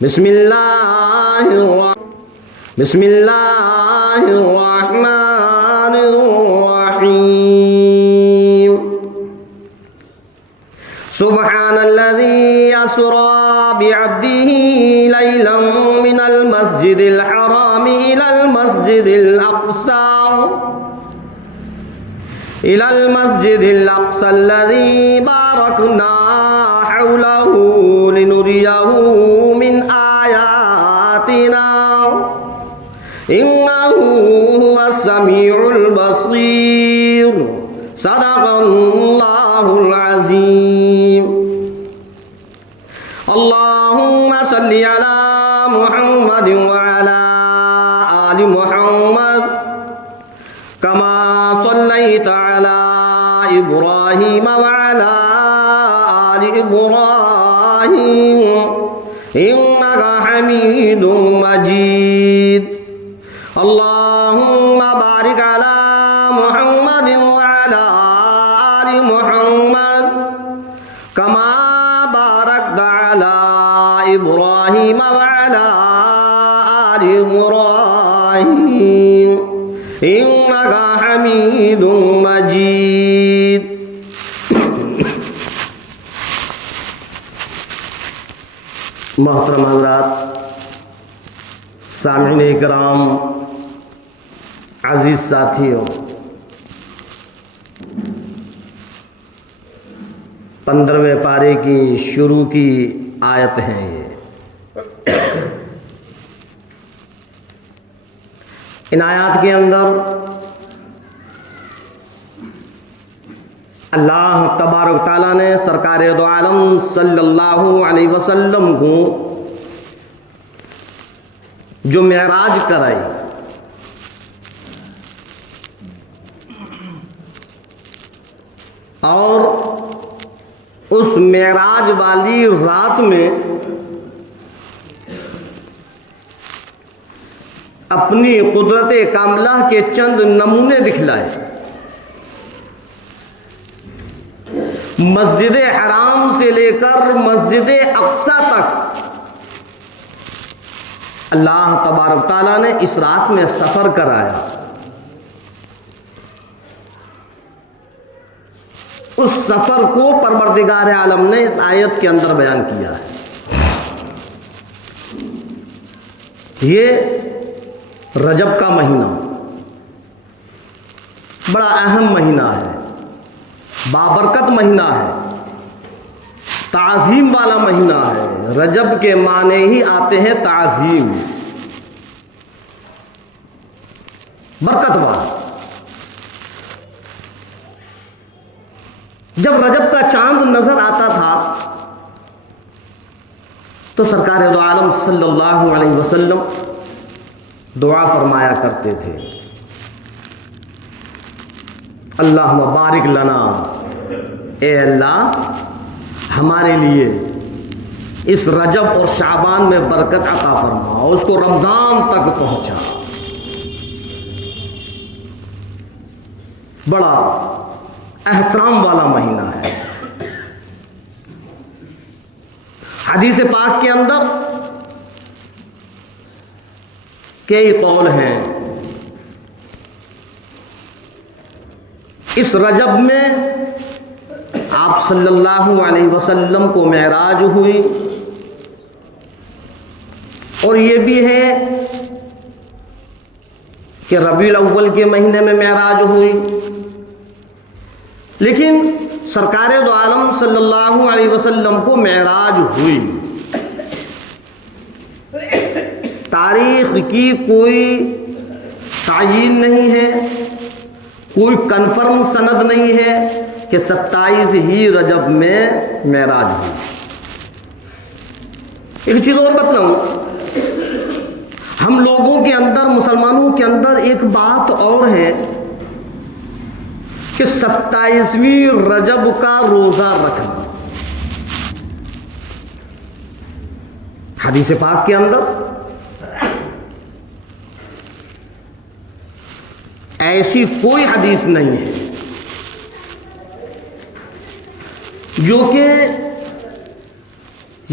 बिस्मिल्लाहिर्रहमानिर्रहीम। सुब्हानल्लज़ी अस्रा बिअब्दिही लैलन मिनल मस्जिदिल हराम इलल मस्जिदिल अक़सा अल्लज़ी बारकना हौलहू लिनुरियहू मिन आयातिना इन्नहू हुवस समीउल बसीर। सदक़ल्लाहुल अज़ीम। अल्लाहुम्मा सल्लि अला मुहम्मद व अला आलि मुहम्मद कमा सल्लैता अला इब्राहीम व अला आलि इब्राहीम इन्नका हमीदुम मजीद। अल्लाहुम्मा बारिक अला मुहम्मद व अला आलि मुहम्मद कमा बारकता अला इब्राहीम व अला आलि इब्राहीम इन्नका हमीदुम मजीद। मोहतरम हज़रात, सामिईन इकराम, अजीज साथियों, 15वें पारे की शुरू की आयत हैं ये। इन आयत के अंदर अल्लाह तबारक ताला ने सरकार दो आलम सल्लल्लाहु अलैहि वसल्लम को जो मेराज कराई, और उस मेराज वाली रात में अपनी कुदरत कामिला के चंद नमूने दिखलाए। मस्जिद हराम से लेकर मस्जिद अक्सा तक अल्लाह तबारक ताला ने इस रात में सफर कराया। उस सफर को परवरदिगार आलम ने इस आयत के अंदर बयान किया है। ये रजब का महीना बड़ा अहम महीना है, बाबरकत महीना है, ताज़ीम वाला महीना है। रजब के माने ही आते हैं ताज़ीम, बरकत वाला। जब रजब का चांद नजर आता था तो सरकार दो आलम सल्लल्लाहु अलैहि वसल्लम दुआ फरमाया करते थे, अल्लाहुम्मा बारिक लना, ए अल्लाह हमारे लिए इस रजब और शाबान में बरकत अता फरमा, उसको रमजान तक पहुंचा। बड़ा एहतराम वाला महीना है। हदीस पाक के अंदर कई कौल हैं। इस रजब में आप सल्लल्लाहु अलैहि वसल्लम को मेराज हुई, और ये भी है कि रबीउल अव्वल के महीने में मेराज हुई। लेकिन सरकार दो आलम सल्लल्लाहु अलैहि वसल्लम को मेराज हुई। तारीख की कोई तायीन नहीं है, कोई कन्फर्म सनद नहीं है कि 27 ही रजब में मेराज हुई। एक चीज़ और बताऊं, हम लोगों के अंदर, मुसलमानों के अंदर एक बात और है कि 27वीं रजब का रोजा रखना। हदीस पाक के अंदर ऐसी कोई हदीस नहीं है जो कि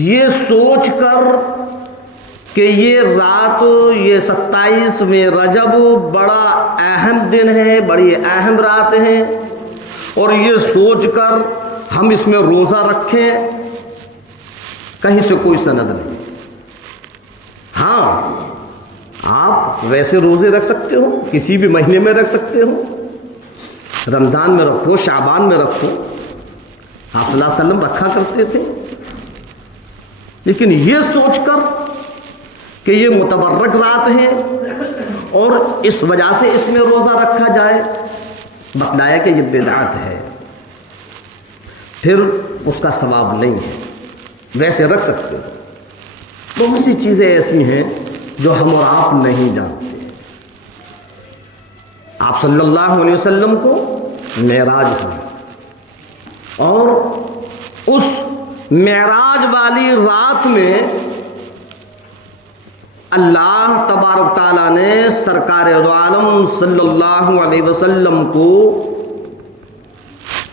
ये सोचकर कि ये रात, ये 27वें रजब बड़ा अहम दिन है, बड़ी अहम रात है, और ये सोचकर हम इसमें रोज़ा रखें, कहीं से कोई सनद नहीं। हाँ, आप वैसे रोज़े रख सकते हो, किसी भी महीने में रख सकते हो, रमज़ान में रखो, शाबान में रखो, आप सल्लल्लाहु अलैहि वसल्लम रखा करते थे। लेकिन ये सोचकर कि ये मुतबर्रक रात है और इस वजह से इसमें रोज़ा रखा जाए, बतलाया कि ये बिदअत है, फिर उसका सवाब नहीं है। वैसे रख सकते हो। बहुत सी चीज़ें ऐसी हैं जो हम और आप नहीं जानते। आप सल्लल्लाहु अलैहि वसल्लम को मेराज हुआ और उस मेराज वाली रात में अल्लाह तबारक ताला ने सरकार दो आलम सल्लल्लाहु अलैहि वसल्लम को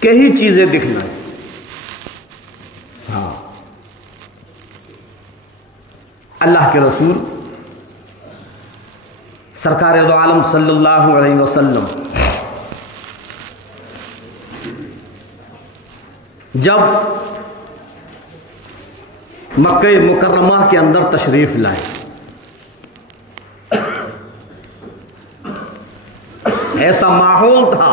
कई चीजें दिखलाई। हाँ, अल्लाह के रसूल सरकार दो आलम सल्लल्लाहु अलैहि वसल्लम जब मक्के मुकर्रमा के अंदर तशरीफ लाए, ऐसा माहौल था,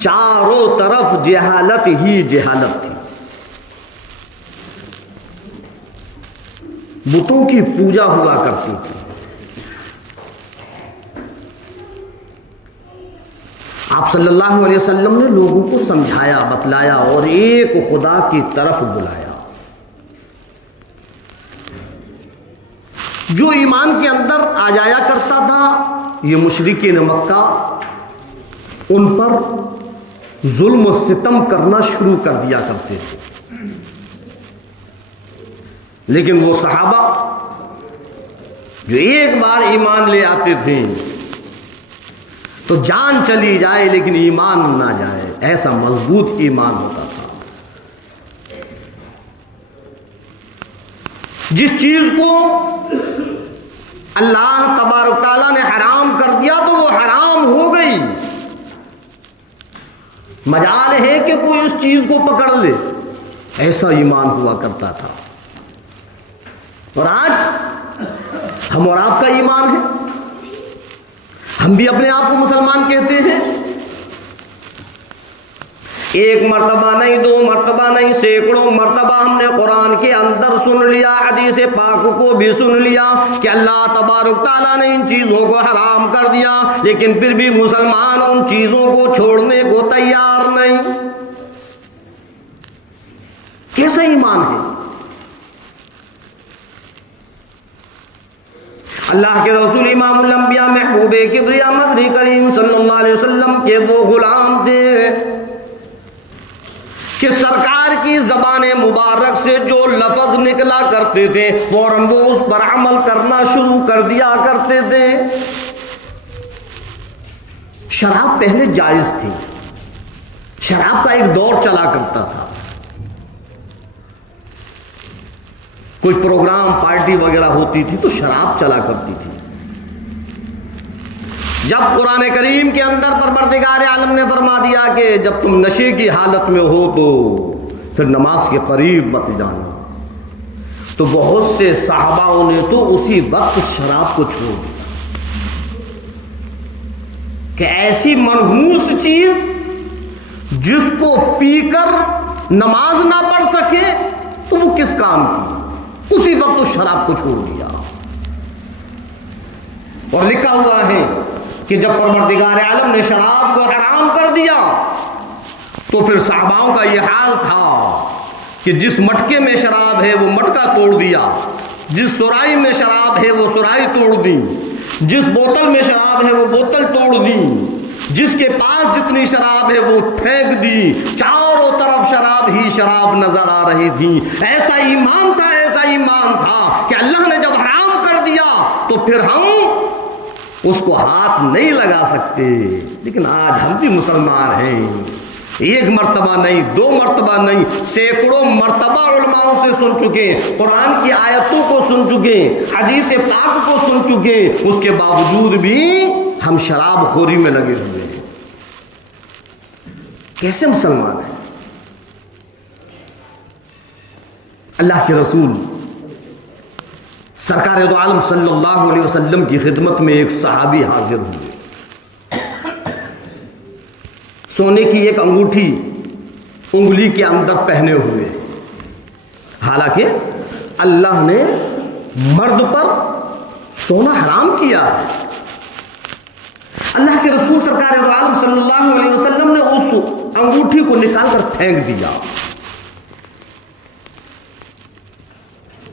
चारों तरफ जहालत ही जहालत थी। बुतों की पूजा हुआ करती थी। आप सल्लल्लाहु अलैहि वसल्लम ने लोगों को समझाया, बतलाया और एक खुदा की तरफ बुलाया। जो ईमान के अंदर आ जाया करता था, ये मुशरिकीन मक्का, उन पर जुल्म सितम करना शुरू कर दिया करते थे। लेकिन वो सहाबा जो एक बार ईमान ले आते थे तो जान चली जाए लेकिन ईमान ना जाए, ऐसा मजबूत ईमान होता था। जिस चीज को अल्लाह तबारक ताला ने हराम कर दिया तो वो हराम हो गई। मजाल है कि कोई उस चीज को पकड़ ले, ऐसा ईमान हुआ करता था। और आज हम और आपका ईमान है, हम भी अपने आप को मुसलमान कहते हैं। एक मर्तबा नहीं, दो मर्तबा नहीं, सैकड़ों मर्तबा हमने कुरान के अंदर सुन लिया, हदीस पाक को भी सुन लिया कि अल्लाह तबारक ताला ने इन चीजों को हराम कर दिया, लेकिन फिर भी मुसलमान उन चीजों को छोड़ने को तैयार नहीं। कैसा ईमान है? अल्लाह के रसूल इमामुल अंबिया महबूबे किब्रिया मदनी करीम सल्लल्लाहु अलैहि वसल्लम के वो गुलाम थे कि सरकार की ज़बान मुबारक से जो लफ्ज़ निकला करते थे फौरन वो उस पर अमल करना शुरू कर दिया करते थे। शराब पहले जायज़ थी, शराब का एक दौर चला करता था। कोई प्रोग्राम पार्टी वगैरह होती थी तो शराब चला करती थी। जब कुरान करीम के अंदर परवरदिगार आलम ने फरमा दिया कि जब तुम नशे की हालत में हो तो फिर नमाज के करीब मत जाना, तो बहुत से साहबाओं ने तो उसी वक्त शराब को छोड़ दिया कि ऐसी मनहूस चीज जिसको पीकर नमाज ना पढ़ सके तो वो किस काम की, उसी वक्त उस शराब को छोड़ दिया। और लिखा हुआ है कि जब परवरदिगार आलम ने शराब को हराम कर दिया तो फिर साहबाओं का यह हाल था कि जिस मटके में शराब है वो मटका तोड़ दिया, जिस सुराही में शराब है वो सुराही तोड़ दी, जिस बोतल में शराब है वो बोतल तोड़ दी, जिसके पास जितनी शराब है वो फेंक दी। चारों तरफ शराब ही शराब नजर आ रही थी। ऐसा ईमान था, ऐसा ईमान था कि अल्लाह ने जब हराम कर दिया तो फिर हम उसको हाथ नहीं लगा सकते। लेकिन आज हम भी मुसलमान हैं, एक मर्तबा नहीं, दो मर्तबा नहीं, सैकड़ों मर्तबा उलमाओं से सुन चुके, कुरान की आयतों को सुन चुके, हदीस पाक को सुन चुके, उसके बावजूद भी हम शराब खोरी में लगे हुए हैं। कैसे मुसलमान हैं? अल्लाह के रसूल सरकार दो आलम सल्लल्लाहु अलैहि वसल्लम की खिदमत में एक सहाबी हाजिर हुए। सोने की एक अंगूठी उंगली के अंदर पहने हुए। हालांकि अल्लाह ने मर्द पर सोना हराम किया है। अल्लाह के रसूल सरकार दो आलम सल्लल्लाहु अलैहि वसल्लम ने उस अंगूठी को निकालकर फेंक दिया।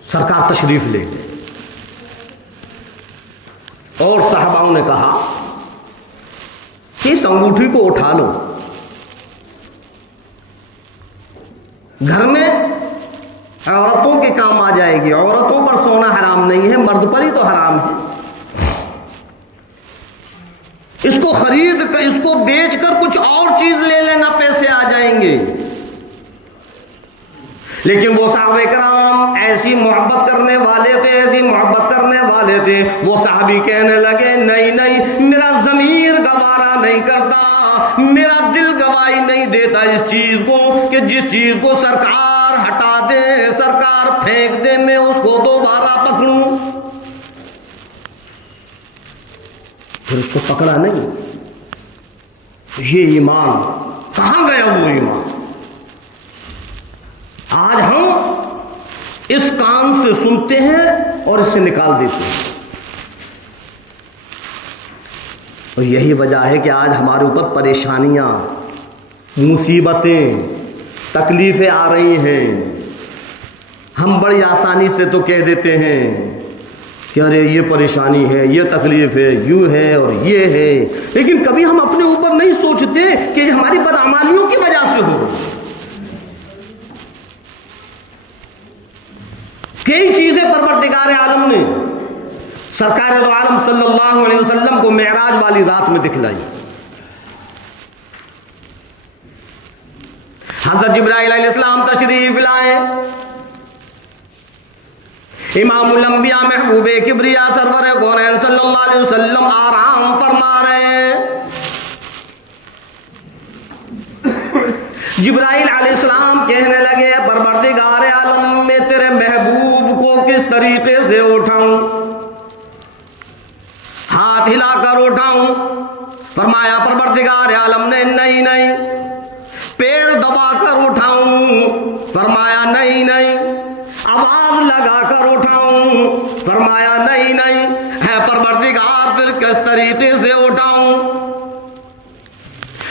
सरकार तशरीफ ले गए और साहबाओं ने कहा कि इस अंगूठी को उठा लो, घर में औरतों के काम आ जाएगी। औरतों पर सोना हराम नहीं है, मर्द पर ही तो हराम है। इसको खरीद कर, इसको बेचकर कुछ और चीज ले लेना, पैसे आ जाएंगे। लेकिन वो साहबे कराम ऐसी मोहब्बत करने वाले थे, ऐसी मोहब्बत करने वाले थे, वो साहबी कहने लगे नहीं नहीं, मेरा ज़मीर गवारा नहीं करता, मेरा दिल गवाही नहीं देता इस चीज को कि जिस चीज को सरकार हटा दे, सरकार फेंक दे, मैं उसको दोबारा पकड़ूं। फिर उसको पकड़ा नहीं। ये ईमान कहां गया? वो ईमान आज हम इस कान से सुनते हैं और इससे निकाल देते हैं। और यही वजह है कि आज हमारे ऊपर परेशानियां, मुसीबतें, तकलीफें आ रही हैं। हम बड़ी आसानी से तो कह देते हैं कि अरे ये परेशानी है, ये तकलीफ है, यूं है और ये है, लेकिन कभी हम अपने ऊपर नहीं सोचते कि हमारी बदअमालियों की वजह से हो। कई चीजें परवरदिगार आलम ने सरकार दो आलम सल्लल्लाहु अलैहि वसल्लम को मेराज वाली रात में दिखलाई। हज़रत जिब्राइल अलैहिस्सलाम तशरीफ लाए। इमामुल अंबिया महबूबे किब्रिया सरवर कौनैन सल्लल्लाहु अलैहि वसल्लम आराम फरमा रहे हैं। जिब्राइल अलैहिस्सलाम कहने लगे, परवरदिगार आलम में तेरे महबूब को किस तरीके से उठाऊं? हाथ हिलाकर उठाऊं? फरमाया परवरदिगार आलम ने नहीं नहीं। पैर दबाकर उठाऊं? फरमाया नहीं नहीं। आवाज लगाकर उठाऊं? फरमाया नहीं नहीं। है परवरदिगार फिर किस तरीके से उठाऊं?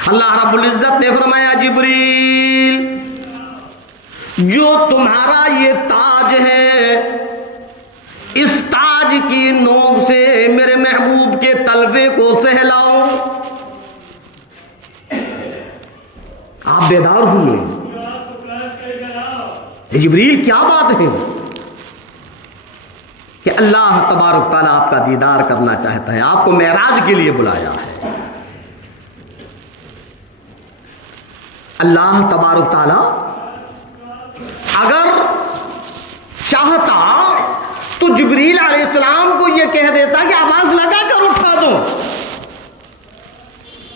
अल्लाह रब्बुल इज्जत ने फरमाया, जिब्रील जो तुम्हारा ये ताज है, इस ताज की नोक से मेरे महबूब के तलवे को सहलाओ। आप बेदार हुए। जिब्रील क्या बात है कि अल्लाह तबारक ताला आपका दीदार करना चाहता है, आपको मेराज के लिए बुलाया है। अल्लाह तबारक ताला अगर चाहता तो जिब्रील अलैहिस्सलाम को यह कह देता कि आवाज लगाकर उठा दो।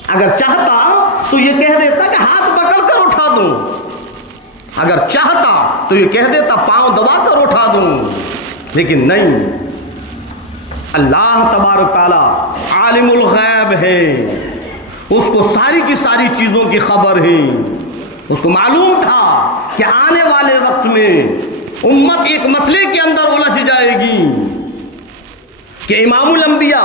अगर चाहता तो यह कह देता कि हाथ पकड़कर उठा दो। अगर चाहता तो यह कह देता पांव दबाकर उठा दूं। लेकिन नहीं, अल्लाह तबारक ताला आलिमुल गैब है, उसको सारी की सारी चीजों की खबर है। उसको मालूम था कि आने वाले वक्त में उम्मत एक मसले के अंदर उलझ जाएगी कि इमामुल अंबिया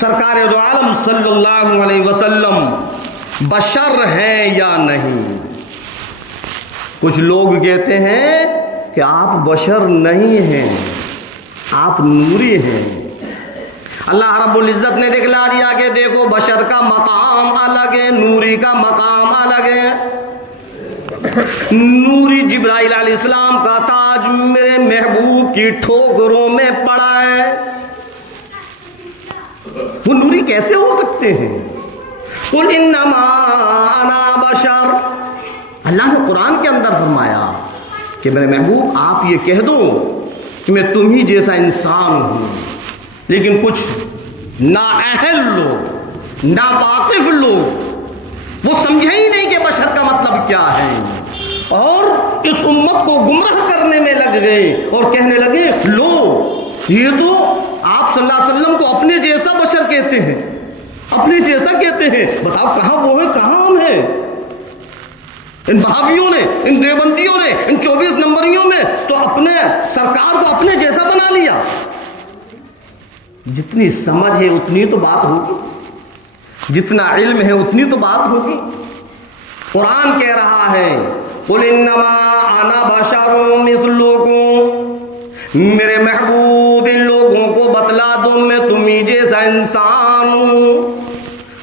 सरकार दो आलम सल्लल्लाहु अलैहि वसल्लम बशर है या नहीं। कुछ लोग कहते हैं कि आप बशर नहीं हैं, आप नूरी हैं। अल्लाह रब्बुल इज्जत ने दिखला दिया कि देखो बशर का मकाम अलग है, नूरी का मकाम अलग है। नूरी जिब्राइल अलैहिस्सलाम का ताज मेरे महबूब की ठोकरों में पड़ा है। वो नूरी कैसे हो सकते हैं? कुल इन्नमा अना बशर, अल्लाह ने कुरान के अंदर फरमाया कि मेरे महबूब आप ये कह दो कि मैं तुम ही जैसा इंसान हूँ। लेकिन कुछ नाअहल लोग, नावाकिफ लोग, वो समझे ही नहीं कि बशर का मतलब क्या है और इस उम्मत को गुमराह करने में लग गए और कहने लगे लो ये तो आप सल्लल्लाहु अलैहि वसल्लम को अपने जैसा बशर कहते हैं, अपने जैसा कहते हैं। बताओ कहाँ वो है कहाँ हम हैं। इन बहावियों ने, इन देवबंदियों ने, इन 24 नंबरियों में तो अपने सरकार को अपने जैसा बना लिया। जितनी समझ है उतनी तो बात होगी, जितना इल्म है उतनी तो बात होगी। कुरान कह रहा है कुल इन्नमा अना बशरुम मिस्लुकुम, मेरे महबूब इन लोगों को बतला दो मैं तुम्ही जैसा इंसान हूं।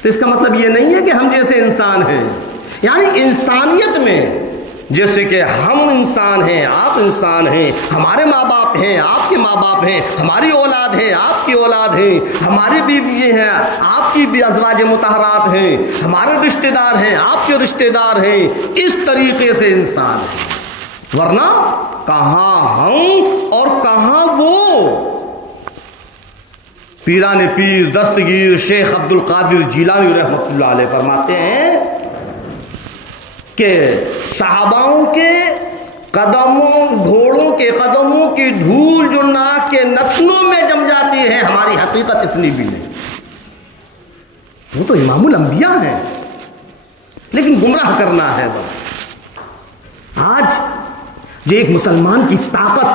तो इसका मतलब ये नहीं है कि हम जैसे इंसान हैं, यानी इंसानियत में जैसे कि हम इंसान हैं, आप इंसान हैं, हमारे माँ बाप हैं, आपके माँ बाप हैं, हमारी औलाद है, आपकी औलाद है, हमारी बीवी हैं, आपकी भी अज़वाज मुतहरात हैं, हमारे रिश्तेदार हैं, आपके रिश्तेदार हैं, इस तरीके से इंसान है। वरना कहाँ हम और कहाँ वो। पीराने पीर दस्तगीर शेख अब्दुल कादिर जिलानी रहमतुल्लाह अलैह फरमाते हैं कि सहाबाओं के कदमों, घोड़ों के कदमों की धूल जो नाक के नथनों में जम जाती है, हमारी हकीकत इतनी भी नहीं। वो तो इमामुल अंबिया है, लेकिन गुमराह करना है बस। आज जो एक मुसलमान की ताकत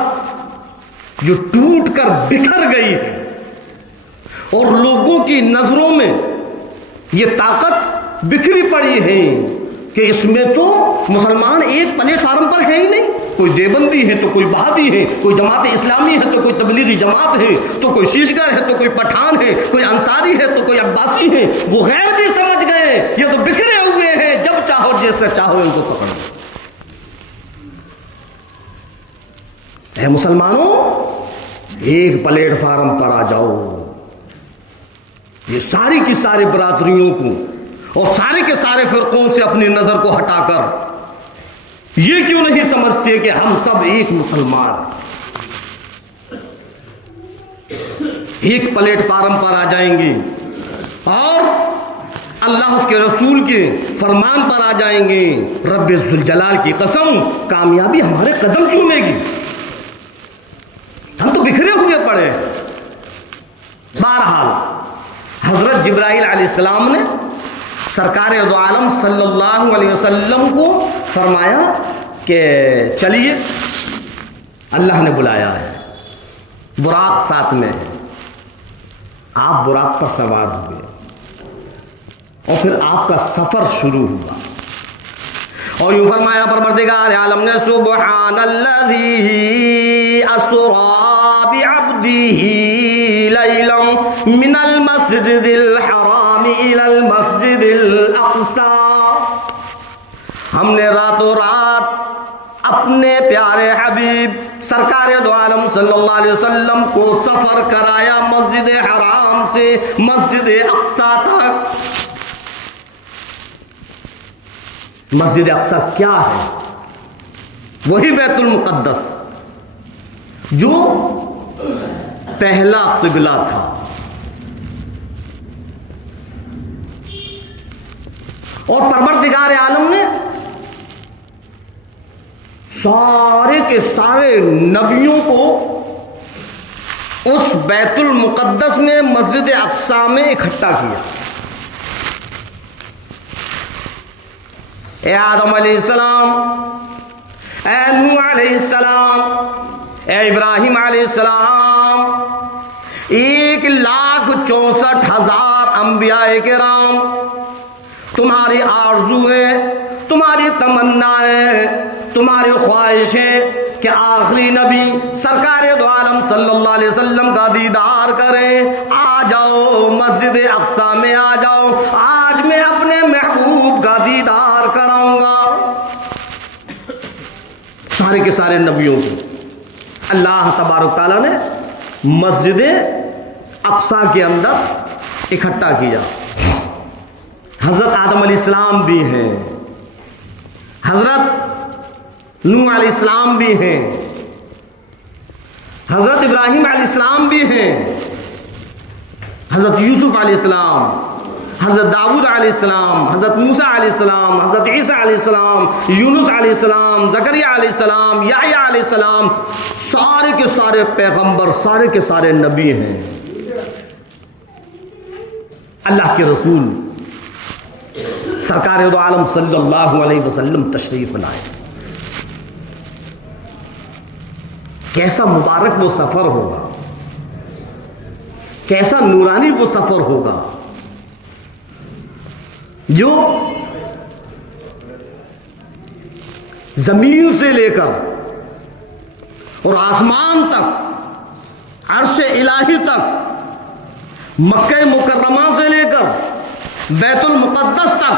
जो टूट कर बिखर गई है और लोगों की नजरों में ये ताकत बिखरी पड़ी है कि इसमें तो मुसलमान एक प्लेटफार्म पर है ही नहीं। कोई देवबंदी है तो कोई बहादी है, कोई जमात इस्लामी है तो कोई तबलीगी जमात है, तो कोई शीशगर है तो कोई पठान है, कोई अंसारी है तो कोई अब्बासी है। वो गैर भी समझ गए ये तो बिखरे हुए हैं, जब चाहो जैसे चाहो इनको पकड़ो। है मुसलमानों, एक प्लेटफार्म पर आ जाओ। ये सारी की सारी बरादरियों को और सारे के सारे फिरकों से अपनी नजर को हटाकर ये क्यों नहीं समझते कि हम सब एक मुसलमान, एक प्लेटफार्म पर आ जाएंगे और अल्लाह उसके रसूल के फरमान पर आ जाएंगे। रब्बे जुल जलाल की कसम, कामयाबी हमारे कदम चूमेगी। हम तो बिखरे हुए पड़े। बहरहाल हजरत जिब्राइल अलैहिस्सलाम ने सरकार दो आलम सल्लल्लाहु अलैहि वसल्लम को फरमाया कि चलिए, अल्लाह ने बुलाया है, बुराक साथ में है। आप बुराक पर सवार हुए और फिर आपका सफर शुरू हुआ और यूं फरमाया परवरदिगार आलम ने सुब्हानल्लज़ी अस्रा बिअब्दिही लैलन मिनल मस्जिदिल हराम इलल मस्जिदिल अक़सा। हमने रातों रात अपने प्यारे हबीब सरकार दो आलम सल्लल्लाहु अलैहि वसल्लम को सफर कराया मस्जिद हराम से मस्जिद अक़सा तक। मस्जिद अक़सा क्या है? वही बैतुल मुक़द्दस जो पहला क़िबला था। और परवरदिगार आलम ने सारे के सारे नबियों को उस बैतुल मुक़द्दस में मस्जिद अक़सा में इकट्ठा किया। ए आदम अलैहिस्सलाम, ए नूह अलैहिस्सलाम, ए इब्राहिम अलैहिस्सलाम, 1,64,000 अंबियाए किराम, तुम्हारी आरज़ू है, तुम्हारी तमन्ना है, तुम्हारी ख्वाहिश है कि आखिरी नबी सरकार दो आलम सल्लल्लाहु अलैहि वसल्लम का दीदार करें। आ जाओ मस्जिद अक़सा में आ जाओ, आज मैं अपने महबूब का दीदार कराऊंगा। सारे के सारे नबियों को अल्लाह तबारक तआला ने मस्जिद अक़सा के अंदर इकट्ठा किया। हजरत आदम अलैहिस्सलाम भी हैं, हजरत नूह अलैहिस्सलाम भी हैं, हजरत इब्राहिम अलैहिस्सलाम भी हैं, हजरत यूसुफ अलैहिस्सलाम, हजरत दाऊद अलैहिस्सलाम, हजरत मूसा अलैहिस्सलाम, हजरत ईसा अलैहिस्सलाम, यूनुस अलैहिस्सलाम, जकरिया अलैहिस्सलाम, याहया अलैहिस्सलाम, सारे के सारे पैगंबर, सारे के सारे नबी हैं। अल्लाह के रसूल सरकार दो आलम सल्लल्लाहु अलैहि वसल्लम तशरीफ लाए। कैसा मुबारक वो सफर होगा, कैसा नूरानी वो सफर होगा जो जमीन से लेकर और आसमान तक, अर्श इलाही तक, मक्का मुकर्रमा से लेकर बैतुल मुक़द्दस तक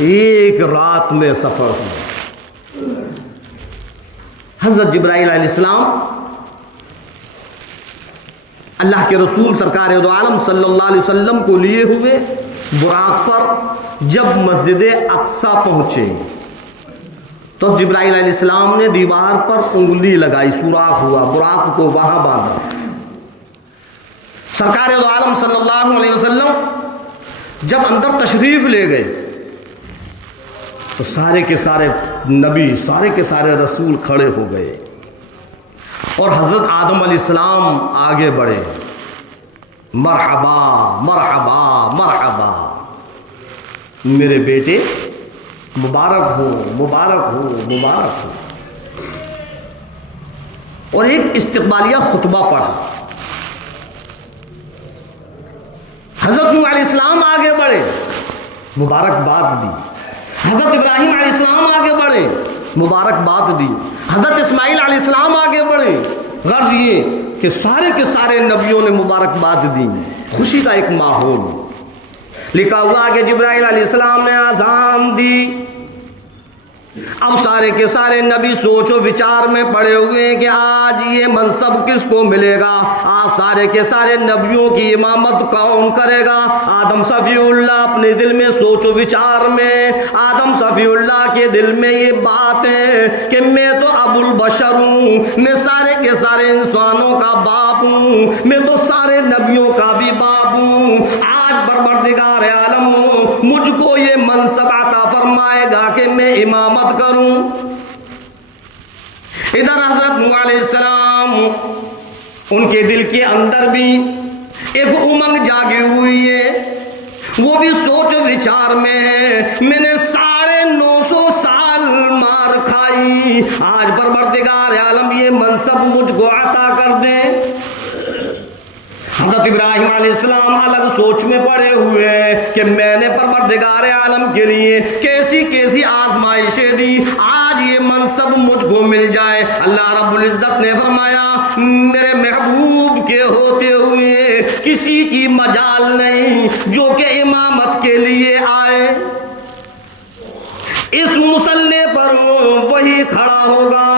एक रात में सफर हुआ। हजरत जिब्राइल अलैहिस्सलाम अल्लाह के रसूल सरकार दो आलम सल्लल्लाहु अलैहि वसल्लम को लिए हुए बुराक पर जब मस्जिद अक्सा पहुंचे तो जिब्राइल अलैहिस्सलाम ने दीवार पर उंगली लगाई, सुराख हुआ, बुराक को वहां बांधा। सरकार दो आलम सल्लल्लाहु अलैहि वसल्लम जब अंदर तशरीफ ले गए तो सारे के सारे नबी, सारे के सारे रसूल खड़े हो गए और हजरत आदम अलैहिस्सलाम आगे बढ़े। मरहबा मरहबा मरहबा, मेरे बेटे मुबारक हो, मुबारक हो, मुबारक हो। और एक इस्तकबालिया खुतबा पढ़ा। हजरत नूह अलैहिस्सलाम आगे बढ़े, मुबारकबाद दी। हजरत इब्राहिम अलैहिस्सलाम आगे बढ़े, मुबारकबाद दी। हजरत इस्माइल अलैहिस्सलाम आगे बढ़े। गर्ज ये कि सारे के सारे नबियों ने मुबारकबाद दी, खुशी का एक माहौल। लिखा हुआ कि जिब्राइल अलैहिस्सलाम ने आज़ान दी। अब सारे के सारे नबी सोचो विचार में पड़े हुए हैं कि आज ये मनसब किसको मिलेगा, आज सारे के सारे नबियों की इमामत कौन करेगा। आदम सफीउल्लाह अपने दिल में सोचो विचार में, आदम सफीउल्लाह के दिल में ये बात है कि मैं तो अबुल बशर हूँ, मैं सारे के सारे इंसानों का बाप हूँ, मैं तो सारे नबियों का भी बाप हूँ। आज परवरदिगार आलम मुझको ये मनसब अता फरमाएगा कि मैं इमामत करूं। इधर हजरत नूह अलैहिस्सलाम, उनके दिल के अंदर भी एक उमंग जागी हुई है, वो भी सोच विचार में है। मैंने 950 साल मार खाई, आज परवरदिगार आलम ये मनसब मुझको अता कर दे। हजरत इब्राहिम अलैहिस्सलाम अलग सोच में पड़े हुए हैं कि मैंने परवरदिगार आलम के लिए कैसी कैसी आजमाइशें दी, आज ये मनसब मुझको मिल जाए। अल्लाह रब्बुल इज्जत ने फरमाया, मेरे महबूब के होते हुए किसी की मजाल नहीं जो कि इमामत के लिए आए। इस मुसल्ले पर वही खड़ा होगा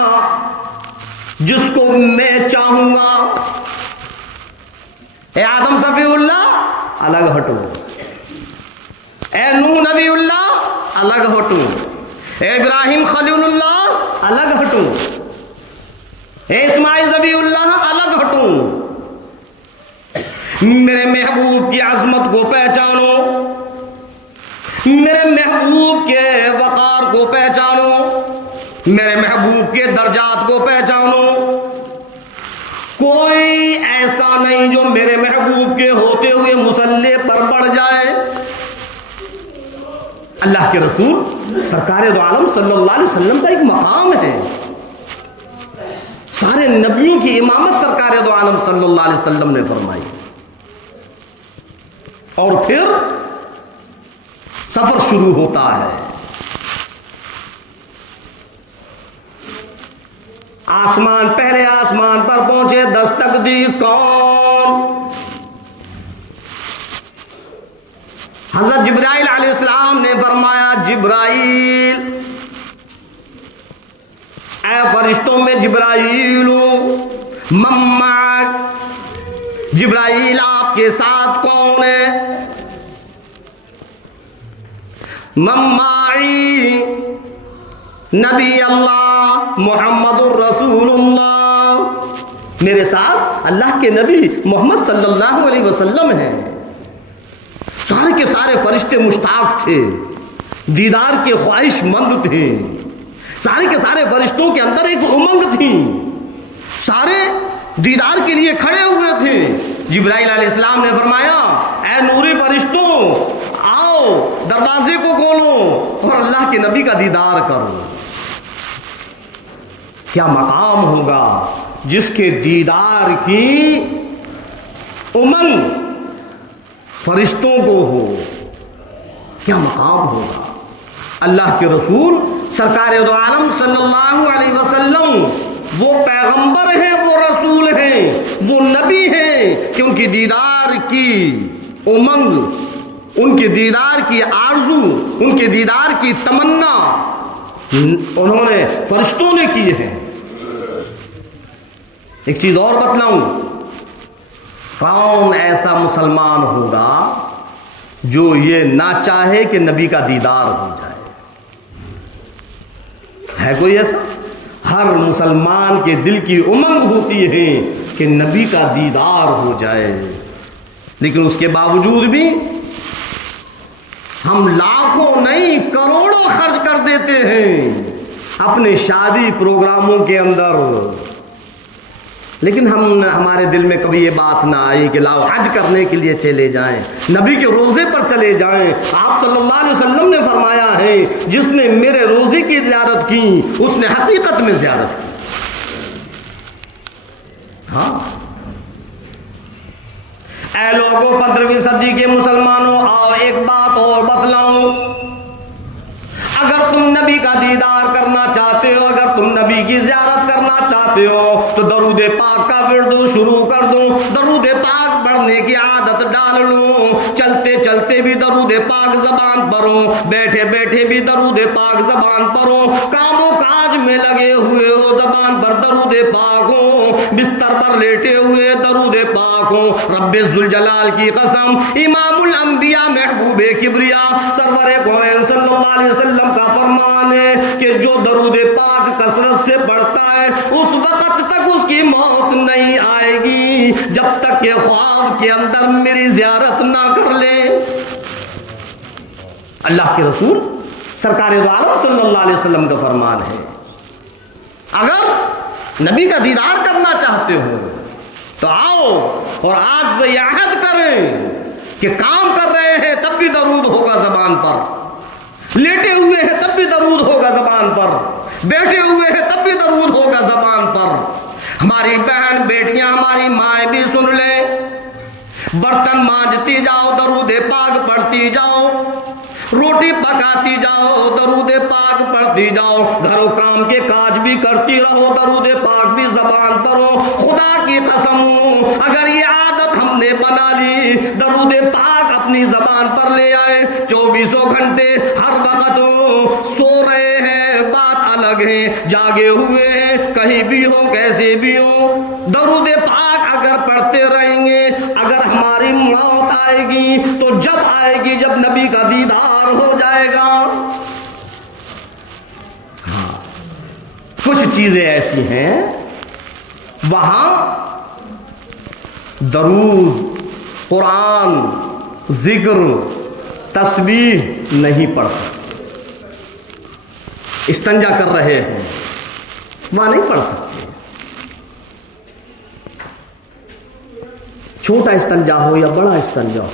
जिसको मैं चाहूंगा। ए आदम सफीउल्लाह अलग हटो, ए नूह नबीउल्लाह अलग हटो, ए इब्राहिम खलीलुल्लाह अलग हटो, ए इस्माइल नबीउल्लाह अलग हटो। मेरे महबूब की अजमत को पहचानो, मेरे महबूब के वकार को पहचानो, मेरे महबूब के दर्जात को पहचानो। कोई ऐसा नहीं जो मेरे महबूब के होते हुए मुसल्ले पर बढ़ जाए। अल्लाह के रसूल सरकार दो आलम सल्लल्लाहु अलैहि वसल्लम का एक मकाम है, सारे नबियों की इमामत सरकार दो आलम सल्लल्लाहु अलैहि वसल्लम ने फरमाई। और फिर सफर शुरू होता है। आसमान, पहले आसमान पर पहुंचे, दस्तक दी कौन? हजरत जिब्राइल अलैहिस्सलाम ने फरमाया, जिब्राइल, ऐ फरिश्तों में जिब्राइल मम्मा, जिब्राइल आपके साथ कौन है? मम्माई नबी अल्लाह मुहम्मदुर रसूलुल्लाह, मेरे साथ अल्लाह के नबी मोहम्मद सल्लल्लाहु अलैहि वसल्लम हैं। सारे के सारे फरिश्ते मुश्ताक थे, दीदार के ख्वाहिशमंद थे। सारे के सारे फरिश्तों के अंदर एक उमंग थी, सारे दीदार के लिए खड़े हुए थे। जिब्राइल अलैहिस्सलाम ने फरमाया, ऐ नूरी फरिश्तों, आओ दरवाजे को खोलो और अल्लाह के नबी का दीदार करो। क्या मकाम होगा जिसके दीदार की उमंग फरिश्तों को हो, क्या मकाम होगा। अल्लाह के रसूल सरकार दो आलम सल्लल्लाहु अलैहि वसल्लम वो पैगंबर हैं, वो रसूल हैं, वो नबी हैं कि उनकी दीदार की उमंग, उनके दीदार की आरजू, उनके दीदार की तमन्ना उन्होंने फरिश्तों ने की है। एक चीज और बतलाऊं, कौन ऐसा मुसलमान होगा जो ये ना चाहे कि नबी का दीदार हो जाए? है कोई ऐसा? हर मुसलमान के दिल की उमंग होती है कि नबी का दीदार हो जाए, लेकिन उसके बावजूद भी हम लाखों नहीं करोड़ों खर्च कर देते हैं अपने शादी प्रोग्रामों के अंदर, लेकिन हमारे दिल में कभी ये बात ना आई कि लाओ हज करने के लिए चले जाएं, नबी के रोजे पर चले जाएं। आप सल्लल्लाहु अलैहि वसल्लम ने फरमाया है, जिसने मेरे रोजे की ज़ियारत की उसने हकीकत में ज़ियारत की। हाँ, ऐ लोगों 15वीं सदी के मुसलमानों, आओ एक बात और बतलाऊं। अगर तुम नबी का दीदार करना चाहते हो, अगर तुम नबी की ज़ियारत करना चाहते हो तो दरूद पाक का विर्द शुरू कर दो, दरूद पाक पढ़ने की आदत डाल लो। चलते चलते भी दरूद पाक ज़बान पढ़ो, बैठे बैठे भी दरूद पाक ज़बान पढ़ो, कामों काज में लगे हुए हो ज़बान पर दरूद पाक हो, बिस्तर पर लेटे हुए दरूद पाक हो। रब्बे ज़ुल जलाल की कसम, इमामुल अंबिया महबूबे किब्रिया सरवरे कौनैन सल्लल्लाहु अलैहि वसल्लम का फरमान है कि जो दरूद पाक कसरत से पढ़ता है उस वक्त तक उसकी मौत नहीं आएगी जब तक के ख्वाब के अंदर मेरी ज़ियारत ना कर ले। अल्लाह के रसूल सरकार दो आलम सल्लल्लाहु अलैहि वसल्लम का फरमान है। अगर नबी का दीदार करना चाहते हो तो आओ और आज से याद करें कि काम कर रहे हैं तब भी दरूद होगा ज़बान पर, लेटे हुए हैं तब भी दरूद होगा ज़बान पर, बैठे हुए हैं तब भी दरूद होगा ज़बान पर। हमारी बहन बेटियां, हमारी माएँ भी सुन लें, बर्तन मांजती जाओ दरूद पाक पढ़ती जाओ, रोटी पकाती जाओ दरूद पाक पढ़ती जाओ, घरों काम के काज भी करती रहो दरूद पाक भी ज़बान पढ़ो। खुदा की कसम, अगर ये आदत हमने बना ली, दरूद पाक अपनी ज़बान पर ले आए, 24 घंटे हर वक्त सो रहे हैं बात अलग है, जागे हुए हैं कहीं भी हो कैसे भी हो, दरूद पाक अगर पढ़ते रहेंगे, अगर हमारी मौत आएगी तो जब आएगी जब नबी का दीदार हो जाएगा। हाँ, कुछ चीजें ऐसी हैं वहां दरूद, कुरान, जिक्र, तस्बीह नहीं पढ़ सकते। इस्तंजा कर रहे हैं वहां नहीं पढ़ सकते। छोटा इस्तंजा हो या बड़ा इस्तंजा हो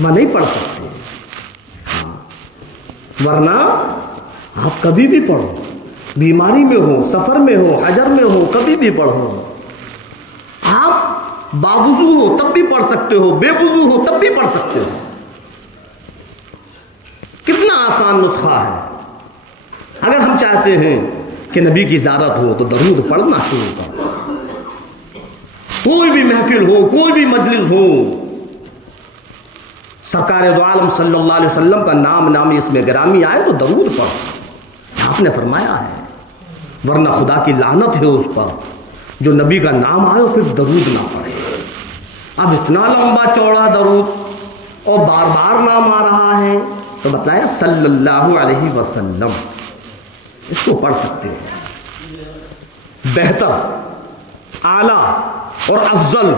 वहां नहीं पढ़ सकते। हाँ, वरना आप कभी भी पढ़ो, बीमारी में हो, सफर में हो, हजर में हो, कभी भी पढ़ो। आप बावुजू हो तब भी पढ़ सकते हो, बेवुजू हो तब भी पढ़ सकते हो। कितना आसान नुस्खा है। अगर हम चाहते हैं कि नबी की ज़ियारत हो तो दरूद पढ़ना शुरू करो। कोई भी महफिल हो, कोई भी मजलिस हो, सरकार दो आलम सल्लल्लाहु अलैहि वसल्लम का नाम इसमें गिरामी आए तो दरूद पढ़ो। आपने फरमाया है, वरना खुदा की लानत है उस पर जो नबी का नाम आए फिर दरूद ना पढ़े। अब इतना लंबा चौड़ा दरूद और बार बार नाम आ रहा है, तो बतलाया सल्लल्लाहु अलैहि वसल्लम, इसको पढ़ सकते हैं। बेहतर, आला और अफजल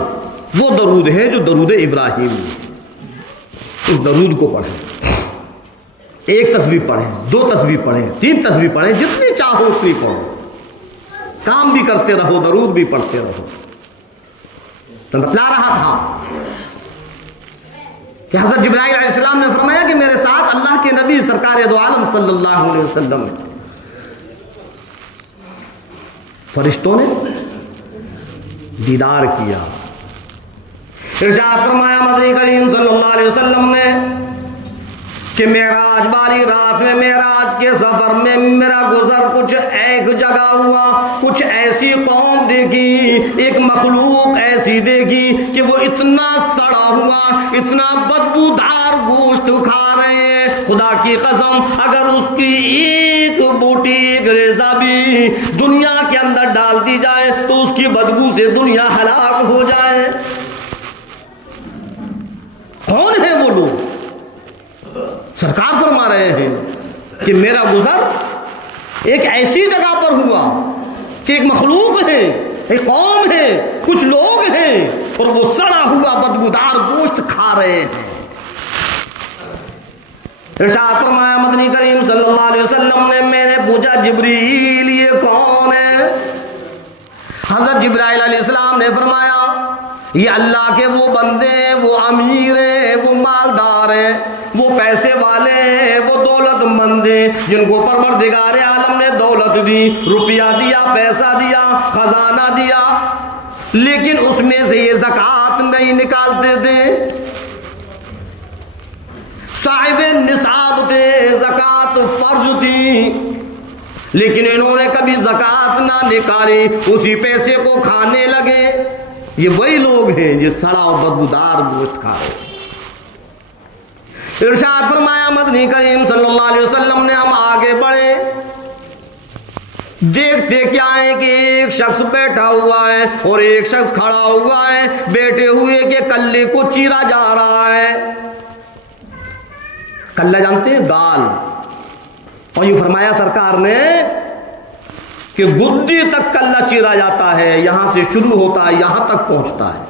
वो दरूद है जो दरूद इब्राहिम है। उस दरूद को पढ़ें, एक तस्बीह पढ़ें, 2 तस्बीह पढ़ें, 3 तस्बीह पढ़ें, जितनी चाहो उतनी पढ़ो, काम भी करते रहो, दरूद भी पढ़ते रहो। तो बतला रहा था कि हज़रत जिब्राइल अलैहिस्सलाम ने फरमाया कि मेरे साथ अल्लाह के नबी सरकार दो आलम सल्लल्लाहु अलैहि वसल्लम ने, फरिश्तों ने दीदार किया। इरशाद फरमाया मदनी करीम सल्लल्लाहु अलैहि वसल्लम ने कि मेराज वाली रात में, मेराज के सफर में मेरा गुजर कुछ एक जगह हुआ, कुछ ऐसी कौम देखी, एक मखलूक ऐसी देखी कि वो इतना सड़ा हुआ, इतना बदबूदार गोश्त खा रहे हैं। खुदा की कसम, अगर उसकी एक बूटी, एक रेजा भी दुनिया के अंदर डाल दी जाए तो उसकी बदबू से दुनिया हलाक हो जाए। कौन है वो लोग? सरकार फरमा रहे हैं कि मेरा गुजर एक ऐसी जगह पर हुआ कि एक मखलूक है, एक कौम है, कुछ लोग हैं और वो सड़ा हुआ बदबूदार गोश्त खा रहे हैं। इरशाद फरमाया मदनी करीम सल्लल्लाहु अलैहि वसल्लम ने, मैंने पूछा जिब्रील ये कौन है? हज़रत जिब्राइल अलैहिस्सलाम ने फरमाया ये अल्लाह के वो बंदे हैं, वो अमीर हैं, वो मालदार हैं, वो पैसे वाले हैं, वो दौलतमंद हैं, जिनको परवरदिगार आलम ने दौलत दी, रुपया दिया, पैसा दिया, खजाना दिया, लेकिन उसमें से ये ज़कात नहीं निकालते थे। साहिबे निसाब थे, ज़कात फर्ज थी, लेकिन इन्होंने कभी ज़कात ना निकाली, उसी पैसे को खाने लगे। ये वही लोग हैं जो सड़ा और बदबूदार गोश्त खा रहे। इरशाद फरमाया मदनी करीम सल्लल्लाहु अलैहि वसल्लम ने, हम आगे बढ़े, देखते क्या है कि एक शख्स बैठा हुआ है और एक शख्स खड़ा हुआ है, बैठे हुए के कल्ले को चीरा जा रहा है। कल्ला जानते हैं? गाल। और यूं फरमाया सरकार ने कि गुद्दी तक कल्ला चीरा जाता है, यहां से शुरू होता है, यहां तक पहुंचता है।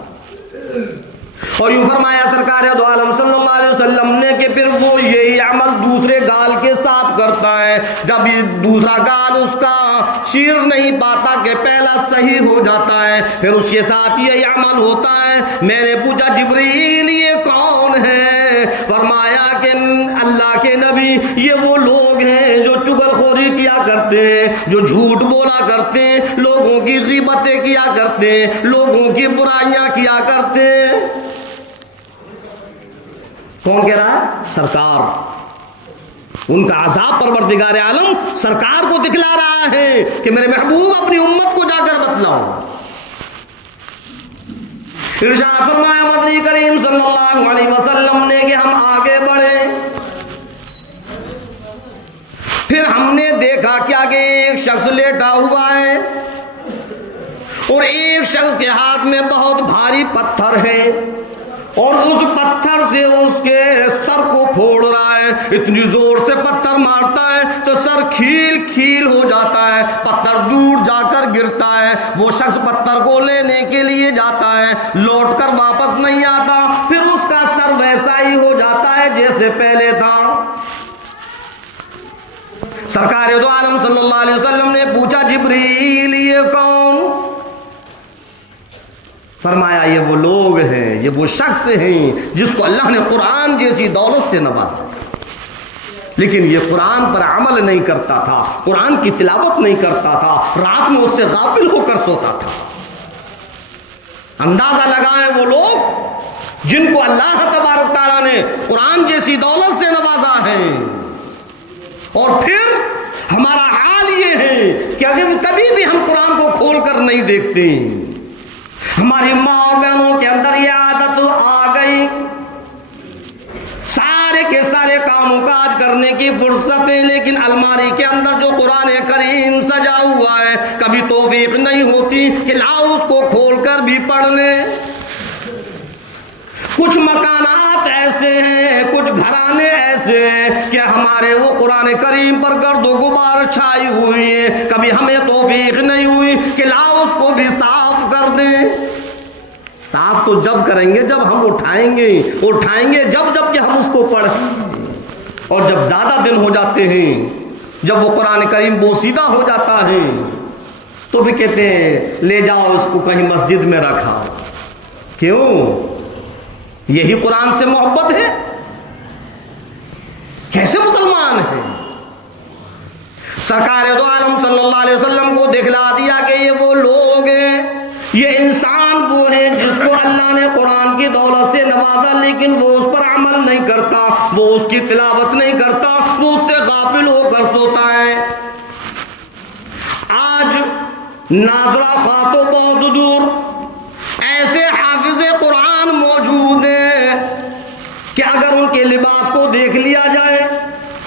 और यूं फरमाया सरकार दो आलम सल्लल्लाहु अलैहि वसल्लम ने कि फिर वो यही अमल दूसरे गाल के साथ करता है। जब ये दूसरा गाल उसका चीर नहीं पाता कि पहला सही हो जाता है, फिर उसके साथ यही अमल होता है। मैंने पूछा जिब्रील ये कौन है? फरमाया कि अल्लाह के नबी ये वो लोग हैं जो चुगलखोरी किया करते हैं, जो झूठ बोला करते हैं, लोगों की गीबतें किया करते हैं, लोगों की बुराइयां किया करते हैं। कौन कह रहा है? सरकार। उनका अज़ाब परवरदिगार आलम सरकार को दिखला रहा है कि मेरे महबूब अपनी उम्मत को जाकर बतलाओ। इरशाद फरमाया मदनी करीम सल्लल्लाहु अलैहि वसल्लम ने कि हम आगे बढ़े, फिर हमने देखा क्या कि एक शख्स लेटा हुआ है और एक शख्स के हाथ में बहुत भारी पत्थर है और उस पत्थर से उसके सर को फोड़ रहा है। इतनी जोर से पत्थर मारता है तो सर खील खील हो जाता है, पत्थर दूर जाकर गिरता है। वो शख्स पत्थर को लेने के लिए जाता है, लौटकर वापस नहीं आता, फिर उसका सर वैसा ही हो जाता है जैसे पहले था। सरकार दो आलम सल्लल्लाहु अलैहि वसल्लम ने पूछा जिब्रील ये कौन? फरमाया ये वो लोग हैं, ये वो शख्स हैं जिसको अल्लाह ने कुरान जैसी दौलत से नवाजा था, लेकिन ये कुरान पर अमल नहीं करता था, कुरान की तिलावत नहीं करता था, रात में उससे गाफिल होकर सोता था। अंदाजा लगाएं वो लोग जिनको अल्लाह तबारक तआला ने कुरान जैसी दौलत से नवाजा है, और फिर हमारा हाल ये है कि अगर कभी भी हम कुरान को खोल कर नहीं देखते। हमारी माँ और बहनों के अंदर ये आदत आ गई, सारे के सारे कामों काज करने की फुर्सत है, लेकिन अलमारी के अंदर जो कुरान करीम सजा हुआ है कभी तौफीक नहीं होती कि लाओ उसको खोल कर भी पढ़ ले। कुछ मकानात ऐसे हैं, कुछ घराने ऐसे हैं कि हमारे वो कुरान करीम पर गर्दो गुबार छाई हुई है, कभी हमें तौफीक नहीं हुई कि लाओ उसको भी साफ कर दें। साफ तो जब करेंगे जब हम उठाएंगे जब जब कि हम उसको पढ़ेंगे। और जब ज्यादा दिन हो जाते हैं, जब वो कुरान करीम बोसीदा हो जाता है, तो फिर कहते हैं ले जाओ इसको कहीं मस्जिद में रखा। क्यों? यही कुरान से मोहब्बत है? कैसे मुसलमान है? सरकार दो आलम सल्लल्लाहु अलैहि वसल्लम को दिखला दिया कि ये वो लोग हैं, ये इंसान वो है जिसको अल्लाह ने कुरान की दौलत से नवाजा, लेकिन वो उस पर अमल नहीं करता, वो उसकी तिलावत नहीं करता, वो उससे गाफिल होकर सोता है। आज नाजरा खा तो बहुत दूर ऐसे हाफिज़े कुरान मौजूद हैं कि अगर उनके लिबास को देख लिया जाए,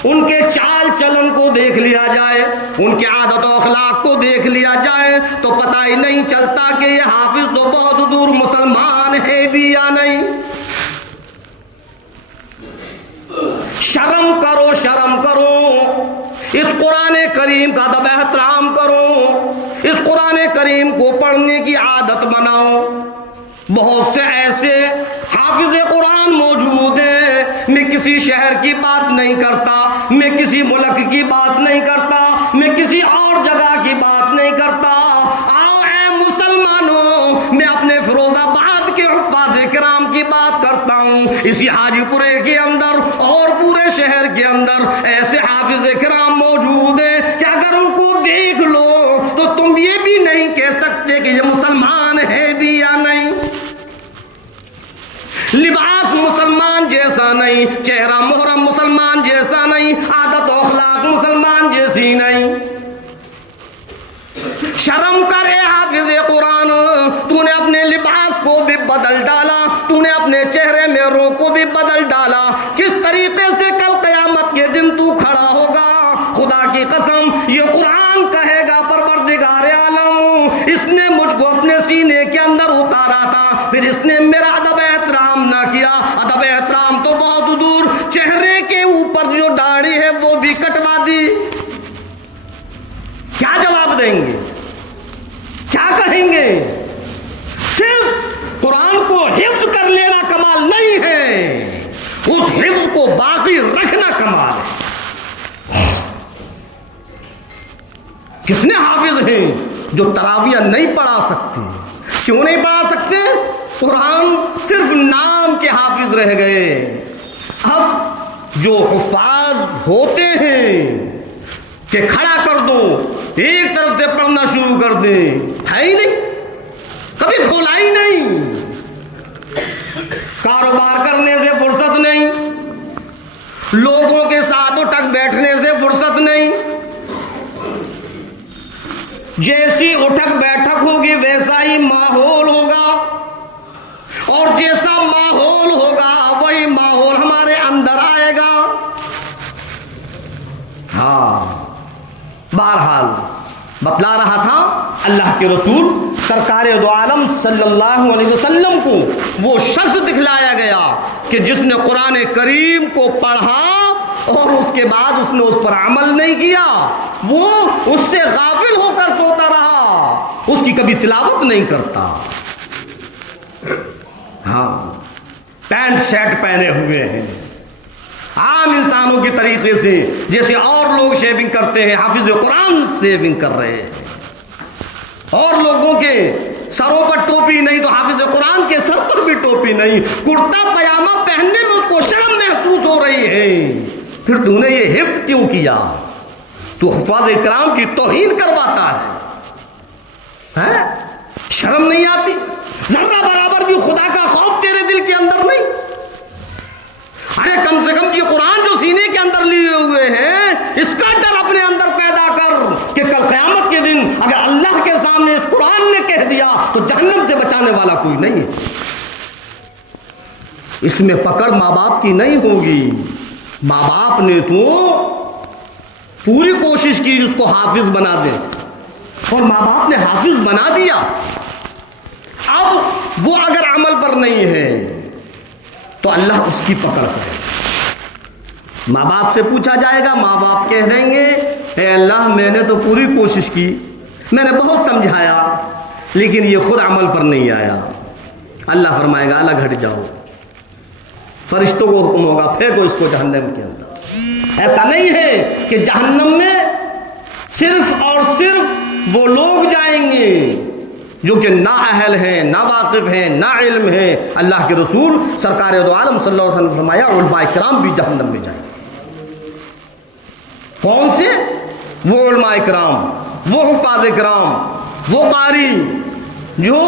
उनके चाल चलन को देख लिया जाए, उनके आदत और अखलाक को देख लिया जाए, तो पता ही नहीं चलता कि ये हाफिज तो बहुत दूर मुसलमान है भी या नहीं। शर्म करो, शर्म करो, इस कुरान करीम का अदब एहतराम करो, इस कुरान करीम को पढ़ने की आदत बनाओ। बहुत से ऐसे हाफिज़ कुरान मौजूद हैं, मैं किसी शहर की बात नहीं करता, मैं किसी मुल्क की बात नहीं करता, मैं किसी और जगह की बात नहीं करता। आओ ऐ मुसलमानों, मैं अपने फिरोजाबाद के हुफ्फाज़ किराम की बात करता हूँ। इसी हाजीपुरे के अंदर और पूरे शहर के अंदर ऐसे हाफिज़ किराम मौजूद हैं कि अगर उनको देख लो तो तुम ये भी नहीं कह सकते कि ये मुसलमान है भी या नहीं। लिबास मुसलमान जैसा नहीं, चेहरा मोहरम मुसलमान जैसा नहीं, आदत और अखलाक मुसलमान जैसी नहीं। शर्म करे हाफिज़े कुरान, तूने अपने लिबास को भी बदल डाला, तूने अपने चेहरे में रो को भी बदल डाला। किस तरीके से कल क़यामत के दिन तू खड़ा होगा? खुदा की कसम ये कुरान कहेगा, परवरदिगार आलम इसने मुझको अपने सीने के अंदर उतारा था, फिर इसने मेरा अदब एहतराम ना किया। अदब एहतराम तो बहुत दूर, चेहरे के ऊपर जो दाढ़ी है वो भी कटवा दी। क्या जवाब देंगे? क्या कहेंगे? सिर्फ कुरान को हिफ्ज कर लेना कमाल नहीं है, उस हिफ्ज को बाकी रखना कमाल है। कितने हाफिज हैं जो तरावियां नहीं पढ़ा सकते? क्यों नहीं पढ़ा सकते? कुरान सिर्फ नाम के हाफिज रह गए। अब जो हुफ्फाज होते हैं कि खड़ा कर दो, एक तरफ से पढ़ना शुरू कर दे, है ही नहीं, कभी खोला ही नहीं। कारोबार करने से फुर्सत नहीं, लोगों के साथ उठक बैठने से फुर्सत नहीं। जैसी उठक बैठक होगी वैसा ही माहौल होगा, और जैसा माहौल होगा वही माहौल हमारे अंदर आएगा। हाँ, बहरहाल बतला रहा था अल्लाह के रसूल सरकार दो आलम सल्लल्लाहु अलैहि वसल्लम को वो शख्स दिखलाया गया कि जिसने कुरान करीम को पढ़ा और उसके बाद उसने उस पर अमल नहीं किया, वो उससे गाफिल होकर सोता रहा, उसकी कभी तिलावत नहीं करता। हाँ, पैंट शर्ट पहने हुए हैं आम इंसानों के तरीके से, जैसे और लोग शेविंग करते हैं, हाफिज कुरान शेविंग कर रहे हैं। और लोगों के सरों पर टोपी नहीं तो हाफिज कुरान के सर पर भी टोपी नहीं, कुर्ता पजामा पहनने में उसको शर्म महसूस हो रही है। फिर तूने ये हिफ्ज क्यों किया? तू हुफ्फाज़ इकराम की तौहीन करवाता है? शर्म नहीं आती? जर्रा बराबर भी खुदा का खौफ तेरे दिल के अंदर नहीं? अरे कम से कम ये कुरान जो सीने के अंदर लिए हुए हैं, इसका डर अपने अंदर पैदा कर कि कल क़यामत के दिन अगर अल्लाह के सामने इस कुरान ने कह दिया तो जहन्नम से बचाने वाला कोई नहीं है। इसमें पकड़ माँ बाप की नहीं होगी। माँ बाप ने तो पूरी कोशिश की उसको हाफिज बना दे, और माँ बाप ने हाफिज बना दिया। अब वो अगर अमल पर नहीं है तो अल्लाह उसकी पकड़ करे। माँ बाप से पूछा जाएगा, माँ बाप कह देंगे हे अल्लाह मैंने तो पूरी कोशिश की, मैंने बहुत समझाया, लेकिन ये खुद अमल पर नहीं आया। अल्लाह फरमाएगा अलग हट जाओ। फरिश्तों को हुक्म होगा फेंको इसको जहन्नम के अंदर। ऐसा नहीं है कि जहन्नम में सिर्फ और सिर्फ वो लोग जाएंगे जो कि ना अहल हैं, ना वाकिफ हैं, ना इल्म है। अल्लाह के रसूल सरकार दो आलम सल्लल्लाहु अलैहि वसल्लम ने फरमाया उलमा इकराम भी जहन्नम में जाएंगे। कौन से? वो उलमा इकराम, वो हुफ़ाज़ इकराम, वो कारी जो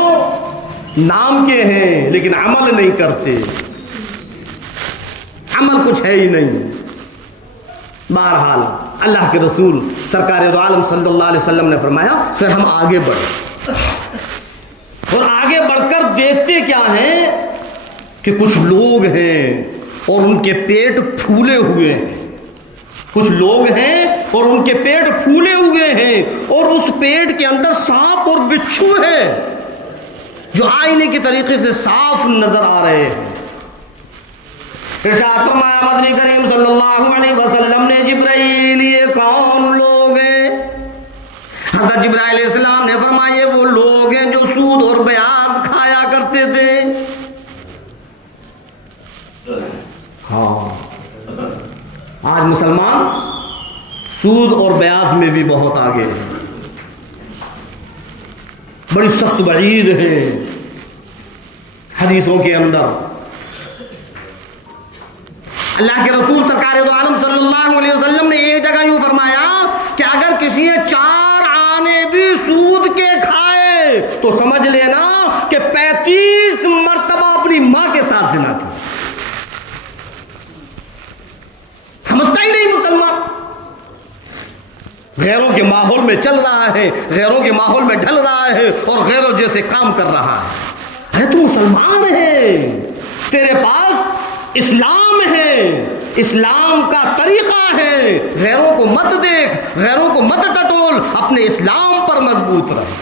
नाम के हैं लेकिन अमल नहीं करते, अमल कुछ है ही नहीं। बहरहाल अल्लाह के रसूल सरकार दो आलम सल्लल्लाहु अलैहि वसल्लम ने फरमाया फिर हम आगे बढ़े, और आगे बढ़कर देखते क्या हैं कि कुछ लोग हैं और उनके पेट फूले हुए हैं। कुछ लोग हैं और उनके पेट फूले हुए हैं और उस पेट के अंदर सांप और बिच्छू हैं जो आईने के तरीके से साफ नजर आ रहे हैं। इरशाद फरमाया मदनी करीम सल्लल्लाहु अलैहि वसल्लम ने जिब्राइल ये कौन लोग हैं? हज़रत जिब्राइल अलैहिस्सलाम ने फरमाया ये वो लोग हैं जो सूद और ब्याज खाया करते थे। हाँ, आज मुसलमान सूद और ब्याज में भी बहुत आगे हैं, बड़ी सख्त वईद है हदीसों के अंदर। अल्लाह के रसूल सरकार दो आलम सल्लल्लाहु अलैहि वसल्लम ने एक जगह यूं फरमाया कि अगर किसी ने 4 आने भी सूद के खाए तो समझ लेना कि 35 मर्तबा अपनी मां के साथ जिना किया। समझता ही नहीं मुसलमान, गैरों के माहौल में चल रहा है, गैरों के माहौल में ढल रहा है और गैरों जैसे काम कर रहा है। अरे तू मुसलमान है, तेरे पास इस्लाम है, इस्लाम का तरीका है, गैरों को मत देख, गैरों को मत टटोल, अपने इस्लाम पर मजबूत रहे।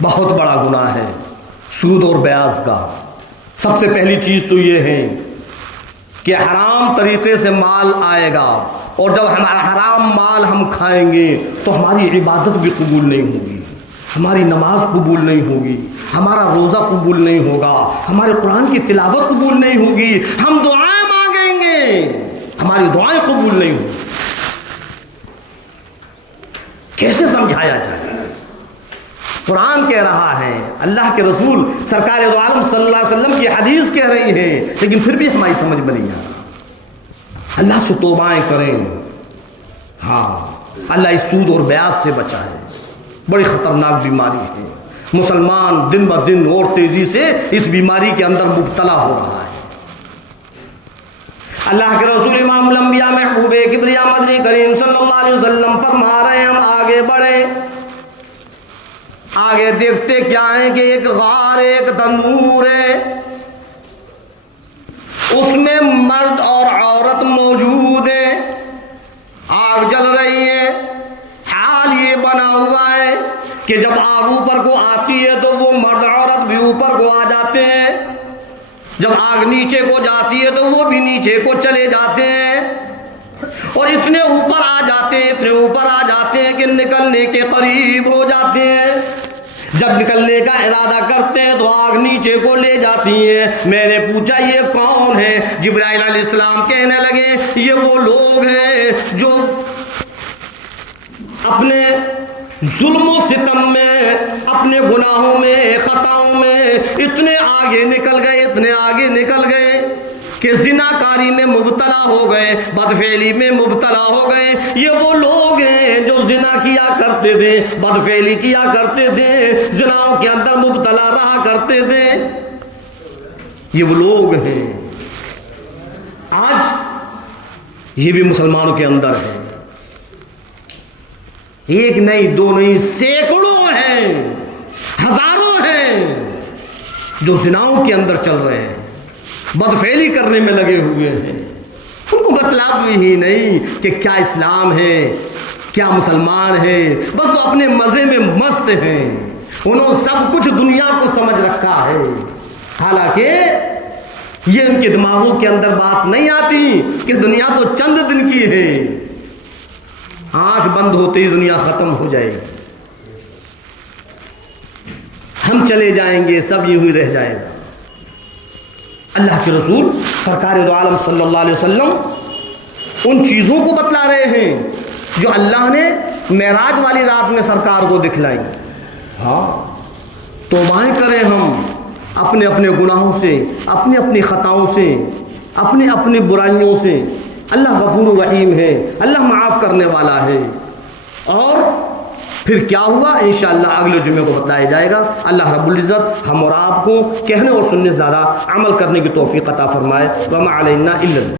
बहुत बड़ा गुनाह है सूद और ब्याज का। सबसे पहली चीज तो ये है कि हराम तरीके से माल आएगा, और जब हमारा हराम माल हम खाएंगे तो हमारी इबादत भी कबूल नहीं होगी, हमारी नमाज कबूल नहीं होगी, हमारा रोज़ा कबूल नहीं होगा, हमारे कुरान की तिलावत कबूल नहीं होगी, हम दुआएं मांगेंगे, हमारी दुआएं कबूल नहीं होगी। कैसे समझाया जाए? कुरान कह रहा है, अल्लाह के रसूल सरकार दो आलम सल्लल्लाहु अलैहि वसल्लम की हदीस कह रही है, लेकिन फिर भी हमारी समझ में नहीं आ रहा। अल्लाह से तौबाएं करें। हाँ, अल्लाह इस सूद और ब्याज से बचाए, बड़ी ख़तरनाक बीमारी है। मुसलमान दिन ब दिन और तेज़ी से इस बीमारी के अंदर मुब्तला हो रहा है। अल्लाह के रसूल इमामुल अंबिया महबूबे किबरिया मदनी करीम सल्लल्लाहु अलैहि वसल्लम फरमा रहे हैं हम आगे बढ़े। आगे देखते क्या है कि एक गार, एक तंदूर है, उसमें मर्द और औरत मौजूद है, आग जल रही है। हाल ये बना हुआ है कि जब आग ऊपर को आती है तो वो मर्द औरत भी ऊपर को आ जाते हैं, जब आग नीचे को जाती है तो वो भी नीचे को चले जाते हैं, और इतने ऊपर आ जाते हैं, इतने ऊपर आ जाते हैं कि निकलने के करीब हो जाते हैं। जब निकलने का इरादा करते हैं तो आग नीचे को ले जाती है। मैंने पूछा ये कौन है? जिब्राइल अलैहिस्सलाम कहने लगे ये वो लोग हैं जो अपने जुल्म सितम में, अपने गुनाहों में, खताओं में इतने आगे निकल गए, इतने आगे निकल गए कि जिनाकारी में मुब्तला हो गए, बदफेली में मुब्तला हो गए। ये वो लोग हैं जो जिना किया करते थे, बदफेली किया करते थे, जिनाओं के अंदर मुब्तला रहा करते थे। ये वो लोग हैं। आज ये भी मुसलमानों के अंदर है, एक नहीं, दो नहीं, सैकड़ों हैं, हजारों हैं जो जिनाओं के अंदर चल रहे हैं, बदफेली करने में लगे हुए हैं। उनको मतलब ही नहीं कि क्या इस्लाम है, क्या मुसलमान है, बस वो अपने मजे में मस्त हैं। उन्होंने सब कुछ दुनिया को समझ रखा है, हालांकि ये उनके दिमागों के अंदर बात नहीं आती कि दुनिया तो चंद दिन की है, आंख बंद होते ही दुनिया खत्म हो जाएगी, हम चले जाएंगे, सब यूं ही रह जाएगा। अल्लाह के रसूल सरकार दो आलम सल्लल्लाहु अलैहि वसल्लम उन चीज़ों को बतला रहे हैं जो अल्लाह ने मेराज वाली रात में सरकार को दिखलाई। हाँ, तौबाएं करें हम अपने अपने गुनाहों से, अपनी अपनी ख़ताओं से, अपनी अपनी बुराइयों से। अल्लाह गफूर रहीम है, अल्लाह माफ़ करने वाला है। और फिर क्या हुआ इंशाअल्लाह अगले जुमे को बताया जाएगा। अल्लाह रब्बुल इज़्ज़त हम और आपको कहने और सुनने से ज़्यादा अमल करने की तौफीक अता फरमाए। वमा अलैना इल्ला